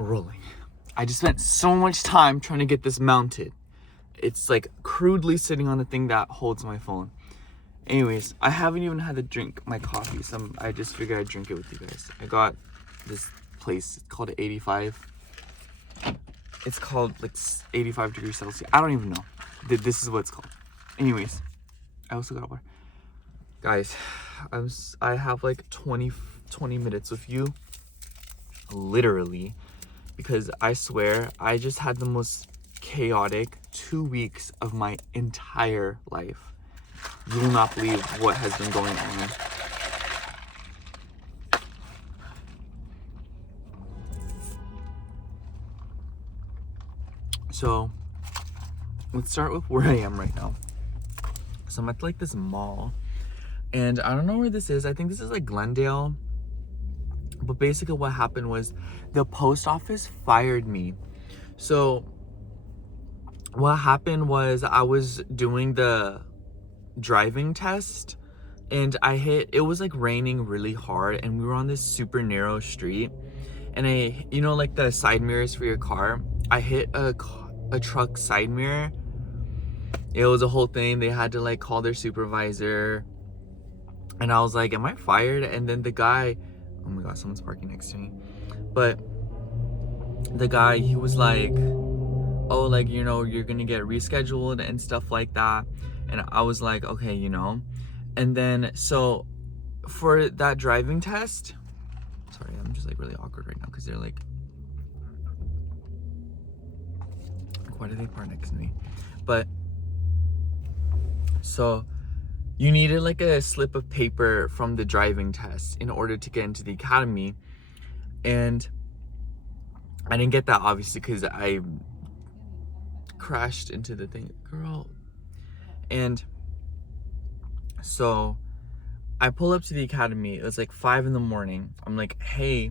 rolling. I just spent so much time trying to get this mounted. It's like crudely sitting on the thing that holds my phone. Anyways, I haven't even had to drink my coffee, so I just figured I'd drink it with you guys. I got this place, it's called 85. It's called like 85 degrees Celsius. I don't even know. This is what it's called. Anyways, I also got water. Guys, I have like 20 minutes with you, literally, because I swear I just had the most chaotic 2 weeks of my entire life. You will not believe what has been going on. So let's start with where I am right now. So I'm at like this mall, and I don't know where this is. I think this is like Glendale. But basically what happened was the post office fired me. So what happened was I was doing the driving test, and it was like raining really hard, and we were on this super narrow street, and you know, like the side mirrors for your car, I hit a truck side mirror. It was a whole thing. They had to like call their supervisor, and I was like, am I fired? And then the guy, oh my god, someone's parking next to me, but the guy, he was like, oh, like, you know, you're gonna get rescheduled and stuff like that. And I was like, okay, you know. And then so for that driving test, sorry, I'm just like really awkward right now because they're like, why do they park next to me? But so you needed like a slip of paper from the driving test in order to get into the academy, and I didn't get that obviously because I crashed into the thing, girl. And so I pull up to the academy. It was like 5 a.m. I'm like, hey,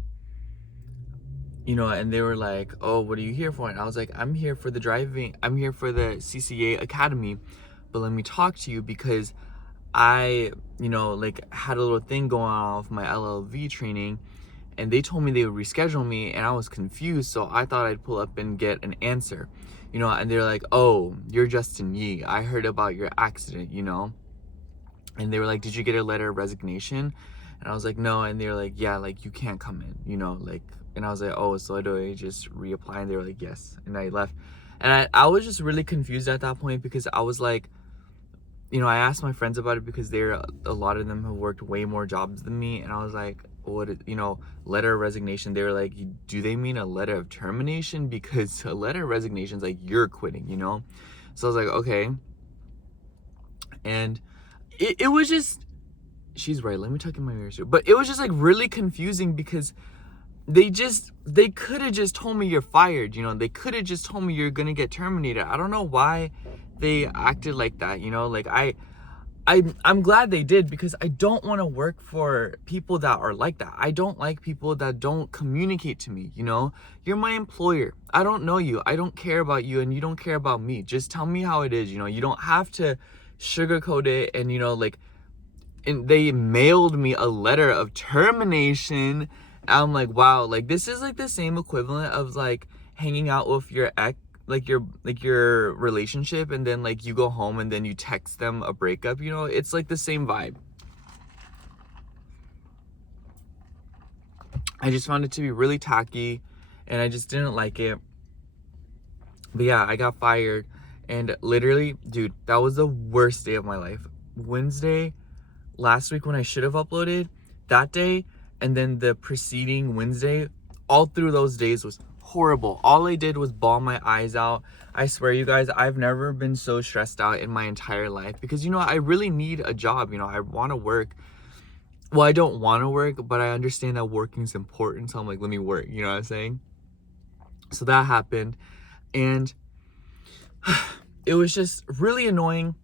you know, and they were like, oh, what are you here for? And I was like, I'm here for the CCA Academy, but let me talk to you because I, you know, like had a little thing going on with my LLV training, and they told me they would reschedule me, and I was confused, so I thought I'd pull up and get an answer, you know. And they're like, oh, you're Justin Yee. I heard about your accident, you know. And they were like, did you get a letter of resignation? And I was like, no. And they were like, yeah, like you can't come in, you know, like. And I was like, oh, so do I just reapply? And they were like, yes. And I left. And I was just really confused at that point because I was like, you know, I asked my friends about it because a lot of them have worked way more jobs than me. And I was like, you know, letter of resignation. They were like, do they mean a letter of termination? Because a letter of resignation is like you're quitting, you know? So I was like, okay. And it was just, she's right. Let me tuck in my mirror too. But it was just like really confusing because they could have just told me you're fired, you know? They could have just told me you're gonna get terminated. I don't know why they acted like that, you know? Like I'm glad they did because I don't want to work for people that are like that. I don't like people that don't communicate to me, you know? You're my employer. I don't know you. I don't care about you, and you don't care about me. Just tell me how it is, you know? You don't have to sugarcoat it. And, you know, like, and they mailed me a letter of termination. I'm like, wow, like this is like the same equivalent of like hanging out with your ex, like your relationship, and then like you go home and then you text them a breakup, you know? It's like the same vibe. I just found it to be really tacky, and I just didn't like it. But yeah, I got fired, and literally, dude, that was the worst day of my life. Wednesday last week when I should have uploaded, that day, and then the preceding Wednesday, all through those days was horrible. All I did was bawl my eyes out. I swear, you guys, I've never been so stressed out in my entire life because, you know, I really need a job. You know, I want to work. Well, I don't want to work, but I understand that working is important. So I'm like, let me work. You know what I'm saying? So that happened, and it was just really annoying.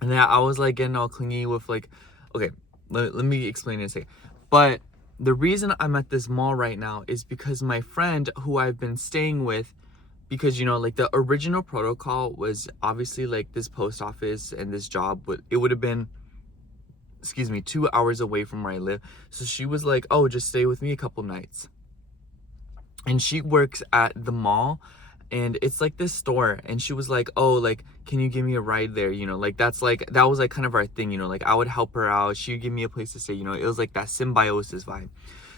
And then I was like getting all clingy with like, okay, let me explain in a second. But the reason I'm at this mall right now is because my friend who I've been staying with, because, you know, like the original protocol was obviously like this post office and this job, it would have been, 2 hours away from where I live. So she was like, oh, just stay with me a couple nights. and she works at the mall, and it's like this store, and she was like, oh, like, can you give me a ride there, you know, like that was like kind of our thing, you know, like I would help her out, she would give me a place to stay, you know, it was like that symbiosis vibe.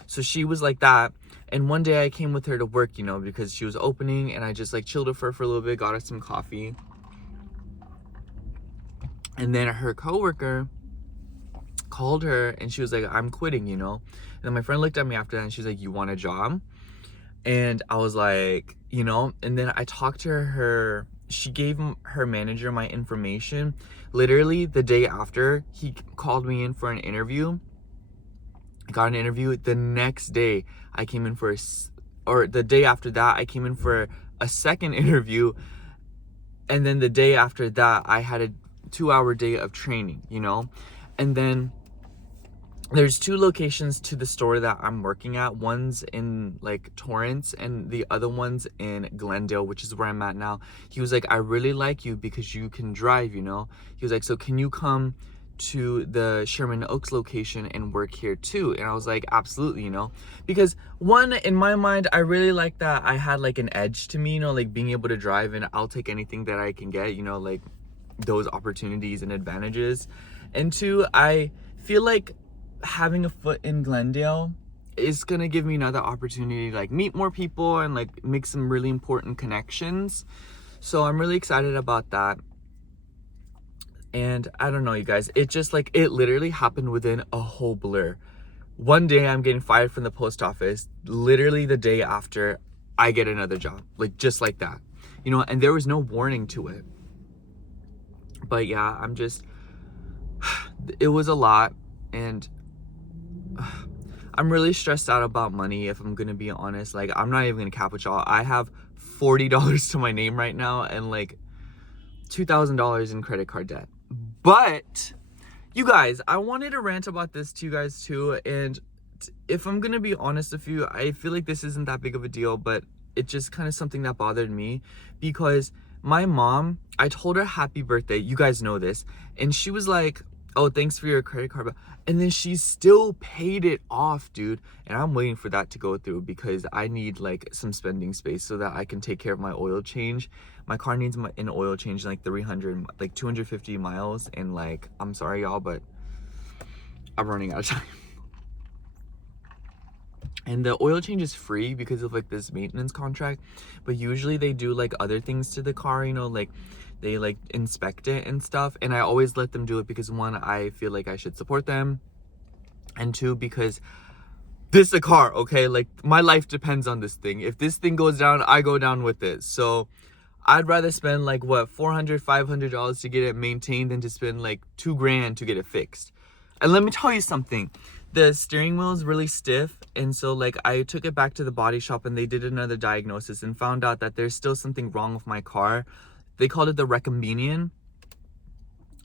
So she was like that. And one day I came with her to work, you know, because she was opening, and I just like chilled with her for a little bit, got her some coffee. And then her coworker called her, and she was like, I'm quitting, you know. And then my friend looked at me after that, and she's like, you want a job? And I was like, you know. And then I talked to her. She gave her manager my information. Literally the day after, he called me in for an interview. I got an interview. The next day I came in for or the day after that I came in for a second interview. And then the day after that I had a 2-hour day of training, you know. And then there's 2 locations to the store that I'm working at. One's in like Torrance, and the other one's in Glendale, which is where I'm at now. He was like, I really like you because you can drive, you know. He was like, so can you come to the Sherman Oaks location and work here too? And I was like, absolutely, you know, because one, in my mind, I really like that I had like an edge to me, you know, like being able to drive, and I'll take anything that I can get, you know, like those opportunities and advantages. And 2, I feel like having a foot in Glendale is gonna give me another opportunity to like meet more people and like make some really important connections. So I'm really excited about that. And I don't know, you guys, it just like, it literally happened within a whole blur. One day I'm getting fired from the post office, literally the day after I get another job, like just like that, you know. And there was no warning to it. But yeah, I'm just, it was a lot. And I'm really stressed out about money, if I'm gonna be honest. Like, I'm not even gonna cap with y'all. I have $40 to my name right now, and like $2,000 in credit card debt. But you guys, I wanted to rant about this to you guys too. And if I'm gonna be honest with you, I feel like this isn't that big of a deal, but it's just kind of something that bothered me. Because my mom, I told her happy birthday, you guys know this, and she was like, oh, thanks for your credit card. And then she still paid it off, dude. And I'm waiting for that to go through, because I need like some spending space so that I can take care of my oil change. My car needs an oil change in like 250 miles. And like, I'm sorry y'all, but I'm running out of time. And the oil change is free because of like this maintenance contract, but usually they do like other things to the car, you know, like they like inspect it and stuff. And I always let them do it because 1, I feel like I should support them, and 2, because this is a car, okay? Like, my life depends on this thing. If this thing goes down, I go down with it. So I'd rather spend like what, $400, $500 to get it maintained than to spend like $2,000 to get it fixed. And let me tell you something, the steering wheel is really stiff. And so like I took it back to the body shop, and they did another diagnosis and found out that there's still something wrong with my car. They called it the recombinion.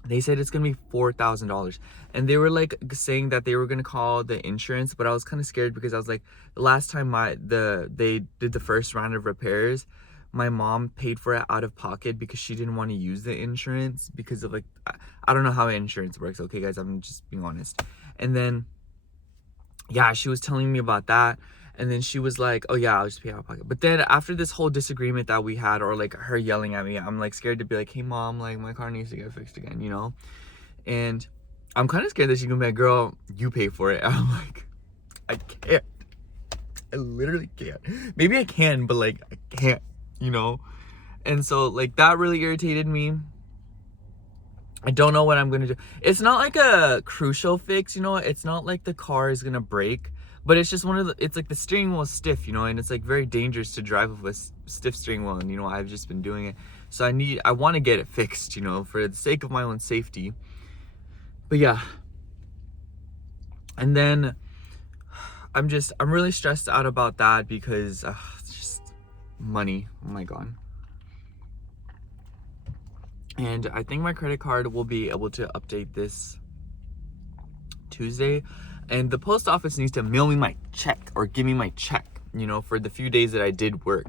They said it's gonna be $4,000, and they were like saying that they were gonna call the insurance, but I was kind of scared because I was like, the last time they did the first round of repairs, my mom paid for it out of pocket because she didn't want to use the insurance because of like, I don't know how insurance works, okay guys, I'm just being honest. And then yeah, she was telling me about that. And then she was like, oh yeah, I'll just pay out of pocket. But then after this whole disagreement that we had, or like her yelling at me, I'm like scared to be like, hey mom, like my car needs to get fixed again, you know? And I'm kind of scared that she's gonna be like, girl, you pay for it. I'm like, I can't. I literally can't. Maybe I can, but like, I can't, you know? And so like that really irritated me. I don't know what I'm gonna do. It's not like a crucial fix, you know? It's not like the car is gonna break. But it's just it's like the steering wheel is stiff, you know, and it's like very dangerous to drive with a stiff steering wheel. And, you know, I've just been doing it. So I want to get it fixed, you know, for the sake of my own safety. But yeah. And then I'm really stressed out about that because it's just money. Oh my God. And I think my credit card will be able to update this Tuesday. And the post office needs to mail me my check or give me my check, you know, for the few days that I did work,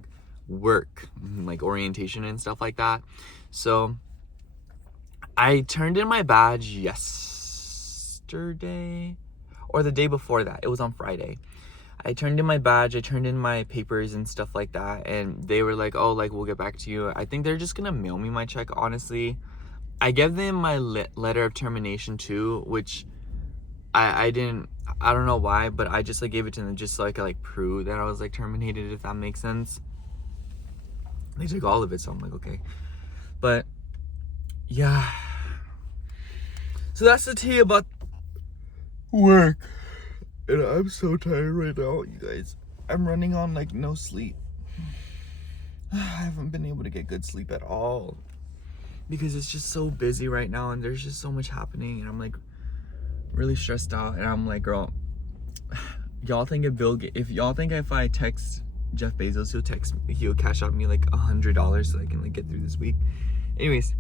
like orientation and stuff like that. So I turned in my badge yesterday or the day before that. It was on Friday. I turned in my badge, I turned in my papers and stuff like that, and they were like, oh, like, we'll get back to you. I think they're just gonna mail me my check, honestly. I gave them my letter of termination too, which I don't know why, but I just like gave it to them just so I could like prove that I was like terminated, if that makes sense. They took all of it, so I'm like, okay. But yeah, so that's the tea about work. And I'm so tired right now, you guys. I'm running on like no sleep. I haven't been able to get good sleep at all because it's just so busy right now, and there's just so much happening, and I'm like really stressed out. And I'm like, girl, y'all think if I text Jeff Bezos, he'll cash out me like $100 so I can like get through this week. Anyways,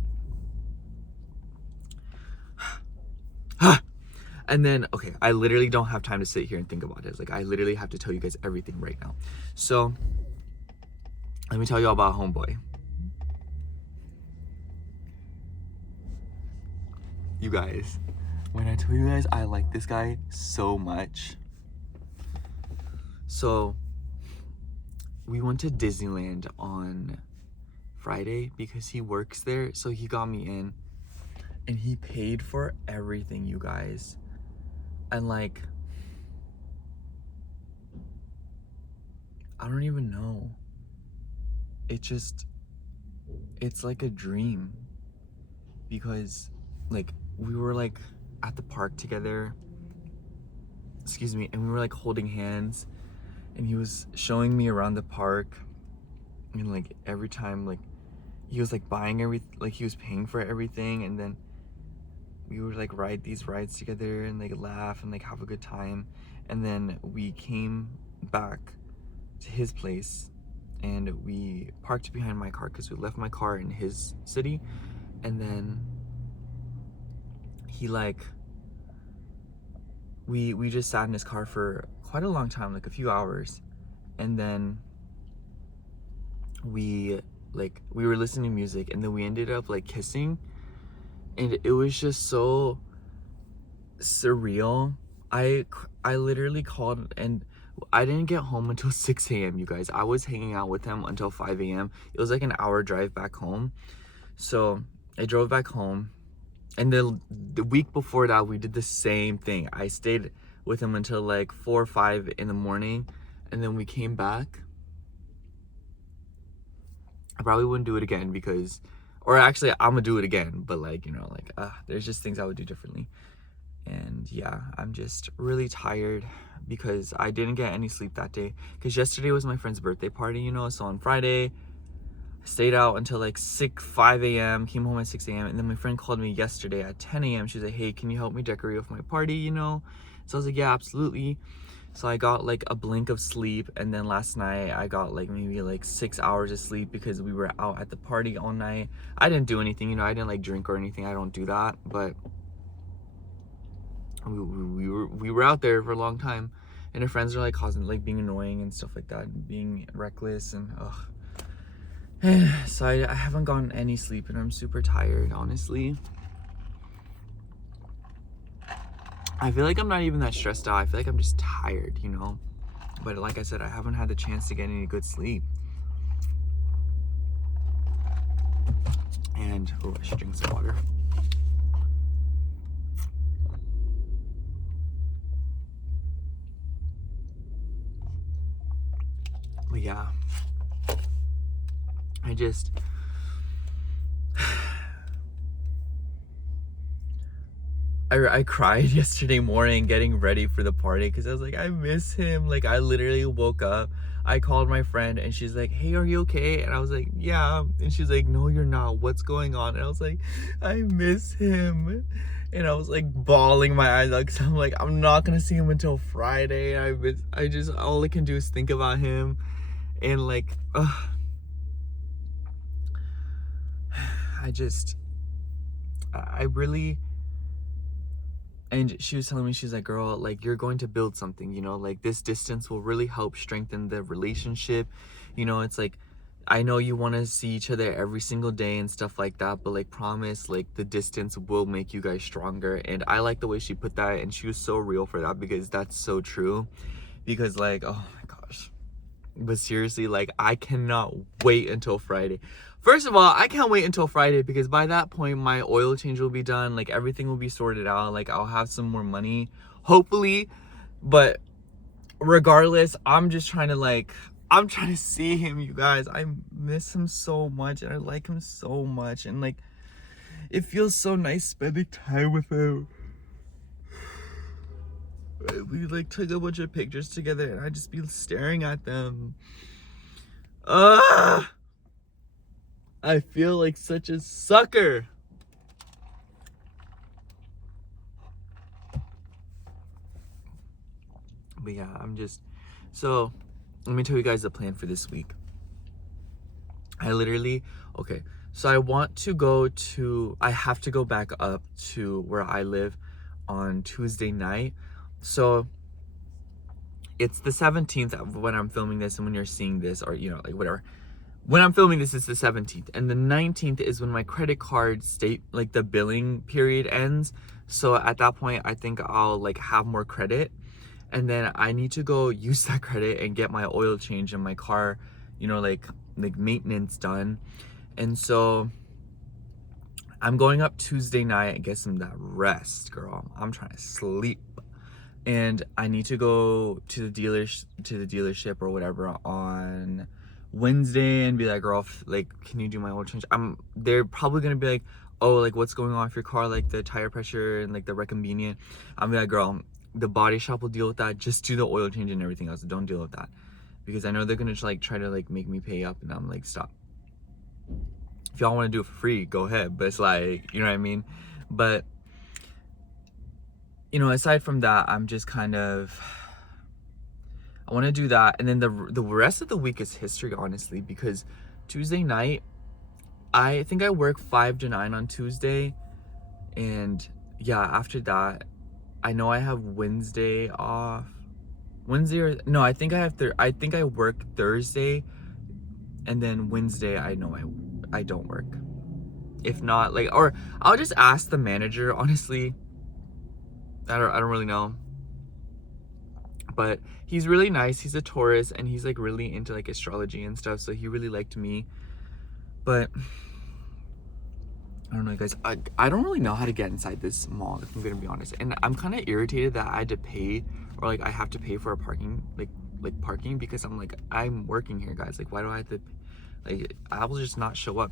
and then okay, I literally don't have time to sit here and think about it. Like, I literally have to tell you guys everything right now. So let me tell you all about homeboy. You guys, when I tell you guys I like this guy so much. So we went to Disneyland on Friday because he works there, so he got me in, and he paid for everything, you guys. And like, I don't even know. It's like a dream, because like we were like at the park together, and we were like holding hands, and he was showing me around the park, and like every time like he was like buying he was paying for everything, and then we would like ride these rides together and like laugh and like have a good time. And then we came back to his place and we parked behind my car because we left my car in his city. And then he like we just sat in his car for quite a long time, like a few hours. And then we were listening to music, and then we ended up like kissing, and it was just so surreal. I literally called, and I didn't get home until 6 a.m. you guys. I was hanging out with him until 5 a.m. It was like an hour drive back home. So I drove back home, and then the week before that we did the same thing. I stayed with him until like 4 or 5 in the morning, and then we came back. I probably wouldn't do it again because, or actually I'm gonna do it again, but like, you know, like there's just things I would do differently. And yeah, I'm just really tired because I didn't get any sleep that day, because yesterday was my friend's birthday party, you know. So on Friday I stayed out until like 5 a.m, came home at 6 a.m, and then my friend called me yesterday at 10 a.m. She's like, hey, can you help me decorate with my party, you know? So I was like, yeah, absolutely. So I got like a blink of sleep, and then last night I got like maybe like 6 hours of sleep because we were out at the party all night. I didn't do anything, you know, I didn't like drink or anything. I don't do that, but we were out there for a long time, and our friends are like causing, like being annoying and stuff like that, and being reckless, and so I haven't gotten any sleep, and I'm super tired, honestly. I feel like I'm not even that stressed out. I feel like I'm just tired, you know? But like I said, I haven't had the chance to get any good sleep. And, oh, I should drink some water. But yeah, I cried yesterday morning getting ready for the party because I was like, I miss him. Like, I literally woke up, I called my friend, and she's like, hey, are you okay? And I was like, yeah. And she's like, no, you're not. What's going on? And I was like, I miss him. And I was like bawling my eyes out because I'm like, I'm not gonna see him until Friday. I just, all I can do is think about him. And like, I really. And she was telling me, she's like, girl, like, you're going to build something, you know, like this distance will really help strengthen the relationship. You know, it's like, I know you want to see each other every single day and stuff like that, but like, promise, like the distance will make you guys stronger. And I like the way she put that, and she was so real for that, because that's so true. because like, oh my gosh. But seriously, like, I cannot wait until Friday. First of all, I can't wait until Friday because by that point my oil change will be done, like everything will be sorted out, like I'll have some more money, hopefully. But regardless, I'm trying to see him, you guys. I miss him so much and I like him so much, and like it feels so nice spending time with him. We like took a bunch of pictures together and I just be staring at them. I feel like such a sucker. But yeah, so let me tell you guys the plan for this week. So I have to go back up to where I live on Tuesday night. So it's the 17th when I'm filming this, and when you're seeing this, or like whatever, when I'm filming this, it's the 17th, and the 19th is when my credit card like the billing period ends. So at that point I think I'll like have more credit, and then I need to go use that credit and get my oil change in my car, like maintenance done. And so I'm going up Tuesday night and get some of that rest, girl. I'm trying to sleep. And I need to go to the dealership or whatever on Wednesday and be like, girl, like, can you do my oil change? They're probably gonna be like, oh, like, what's going on with your car, like the tire pressure and like the reconvenient. I'm be like, girl, the body shop will deal with that. Just do the oil change and everything else. Don't deal with that, because I know they're gonna like try to like make me pay up, and I'm like, stop. If y'all want to do it for free, go ahead. But it's like, you know what I mean? But aside from that, I'm just kind of, I want to do that. And then the rest of the week is history, honestly, because Tuesday night, I think I work 5 to 9 on Tuesday. And yeah, after that, I know I have Wednesday off. I think I work Thursday, and then Wednesday I know I don't work. If not, like, or I'll just ask the manager, honestly. I don't really know. But he's really nice. He's a Taurus, and he's like really into like astrology and stuff, so he really liked me. But I don't know, guys. I don't really know how to get inside this mall, if I'm gonna be honest. And I'm kind of irritated that I had to pay, or like I have to pay for a parking, like parking, because I'm working here, guys. Like, why do I have to, like, I will just not show up,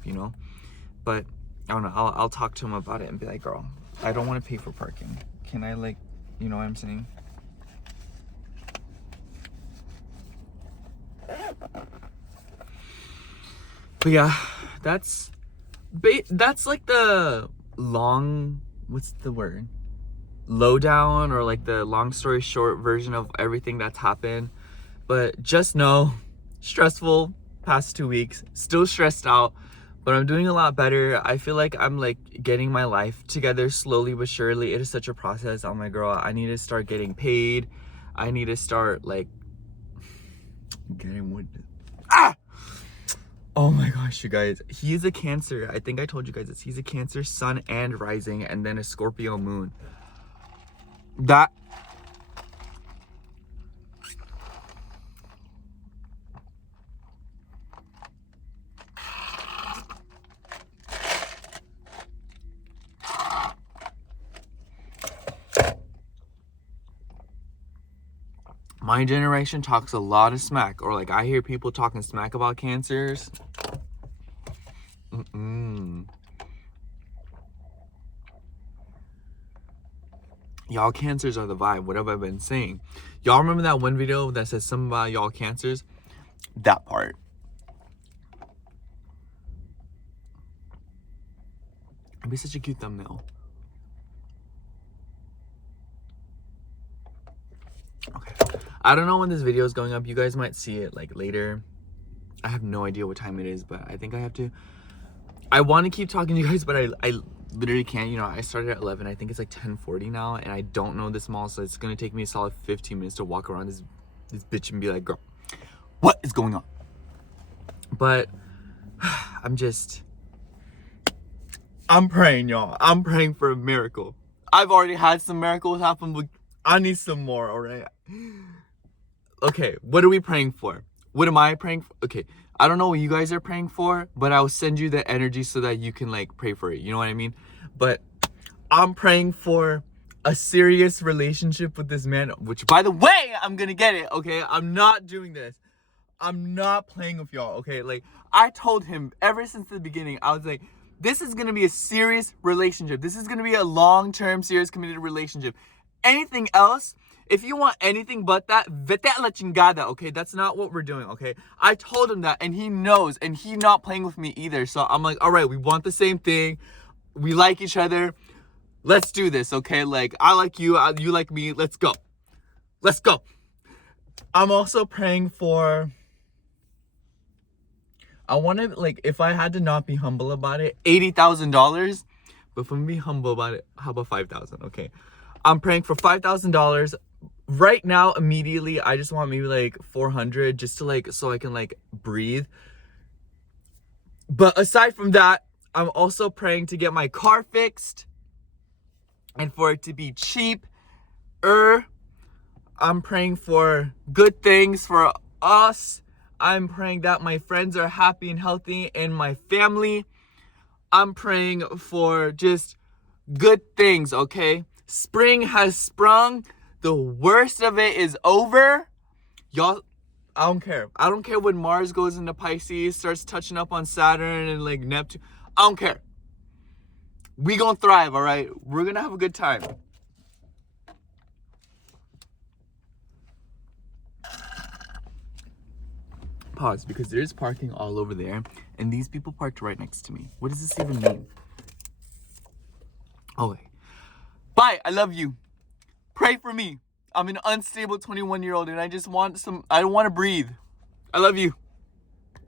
But I don't know. I'll talk to him about it and be like, girl, I don't want to pay for parking. Can I, like, you know what I'm saying? But yeah, that's like the what's the word? Lowdown, or like the long story short version of everything that's happened. But just know, stressful past 2 weeks, still stressed out, but I'm doing a lot better. I feel like I'm like getting my life together slowly but surely. It is such a process. Oh my girl, I need to start getting paid. I need to start like getting more. Oh my gosh, you guys. He's a Cancer. I think I told you guys this. He's a Cancer sun and rising, and then a Scorpio moon. That my generation talks a lot of smack, or like I hear people talking smack about Cancers. Y'all Cancers are the vibe. What have I been saying? Y'all remember that one video that says something about y'all Cancers? That part. It'd be such a cute thumbnail. Okay. I don't know when this video is going up. You guys might see it like later. I have no idea what time it is, but I think I have to. I want to keep talking to you guys, but I literally can't. I started at 11. I think it's like 10:40 now, and I don't know this mall, so it's gonna take me a solid 15 minutes to walk around this bitch and be like, girl, what is going on? But I'm praying, y'all. I'm praying for a miracle. I've already had some miracles happen, but I need some more, all right? okay, what are we praying for? What am I praying for? Okay, I don't know what you guys are praying for, but I'll send you the energy so that you can like pray for it. You know what I mean? But I'm praying for a serious relationship with this man, which by the way, I'm gonna get it, okay? I'm not doing this. I'm not playing with y'all, okay? Like, I told him ever since the beginning, I was like, this is gonna be a serious relationship. This is gonna be a long-term, serious, committed relationship. Anything else, if you want anything but that, vete a la chingada, okay? That's not what we're doing, okay? I told him that, and he knows, and he's not playing with me either. So I'm like, all right, we want the same thing. We like each other. Let's do this, okay? Like, I like you, you like me. Let's go. Let's go. I'm also praying for... I want to, like, if I had to not be humble about it, $80,000. But if I'm be humble about it, how about 5,000? Okay. I'm praying for $5,000. Right now, immediately, I just want maybe like 400 just to like, so I can like breathe. But aside from that, I'm also praying to get my car fixed and for it to be cheap. I'm praying for good things for us. I'm praying that my friends are happy and healthy and my family. I'm praying for just good things, okay? Spring has sprung. The worst of it is over. Y'all, I don't care. I don't care when Mars goes into Pisces, starts touching up on Saturn and like Neptune. I don't care. We gonna thrive, all right? We're gonna have a good time. Pause, because there's parking all over there, and these people parked right next to me. What does this even mean? Okay. Bye. I love you. Pray for me. I'm an unstable 21-year-old, and I don't want to breathe. I love you.